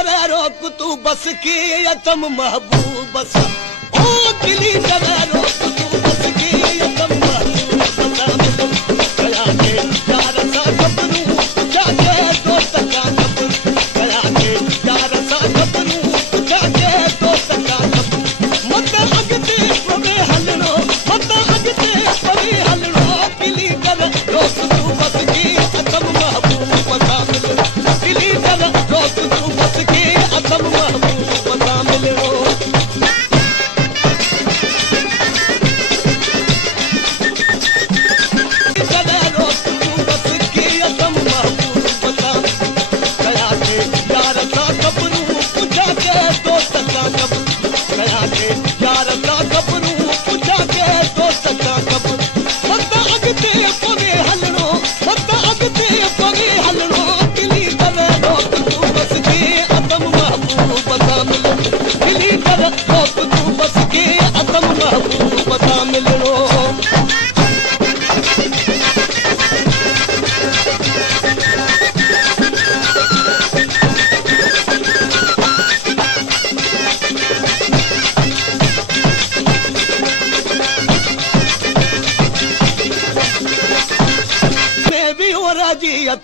जरा रोक तू बस की यतम महबूब बसा ओ किली जरा रोक तू बस की यतम महबूब बसा गया के यार सा गबरू जाके दोस्त का गबरू गया के यार सा गबरू जाके दोस्त का गबरू मत अगते पवे हलनो मत अगते पवे हलनो किली जरा रोक तू बस की यतम महबूब बसा किली जरा रोक तू बस की यतम महबूब बसा मिलनो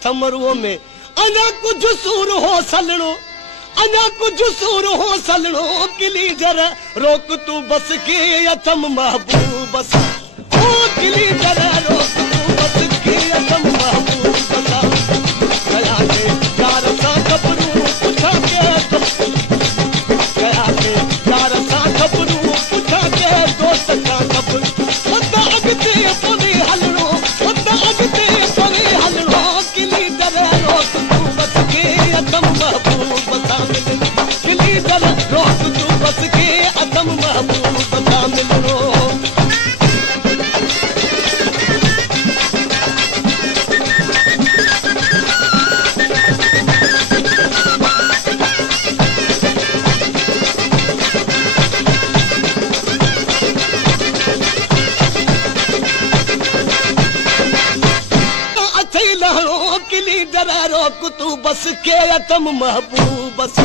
थमरुओ में अना कुछ सूर हो सलनो अना कुछ सूर हो सलनो किली जरा रोक तू बस के यतम महबूब बसा ओ किली जरा रोक तू बस के यतम महबूब बसा गया के यार सा गबरू उठा के गया के यार सा गबरू उठा के दोस्त का गबरू मत अगते पवे हलनो मत अगते पवे हलनो किली जरा रोक तू बस के यतम महबूब बसा किली जरा रोक तू बस के यतम महबूब बसा मिलनो किली जरा रोक तू बस के यतम महबूब बसा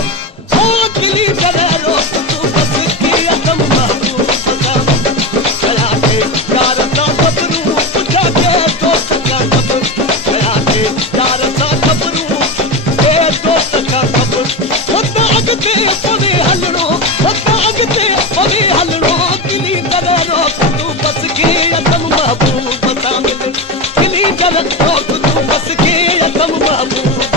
ओ किली जरा रोक तू बस के यतम महबूब बसा गया के यार सा गबरू उठा के दोस्त का गबरू गया के यार सा गबरू ए दोस्त का गबरू मत अगते पवे हलनो मत अगते पवे हलनो किली जरा रोक तू बस के यतम महबूब बसा किली जरा रोक तू बस के यतम महबूब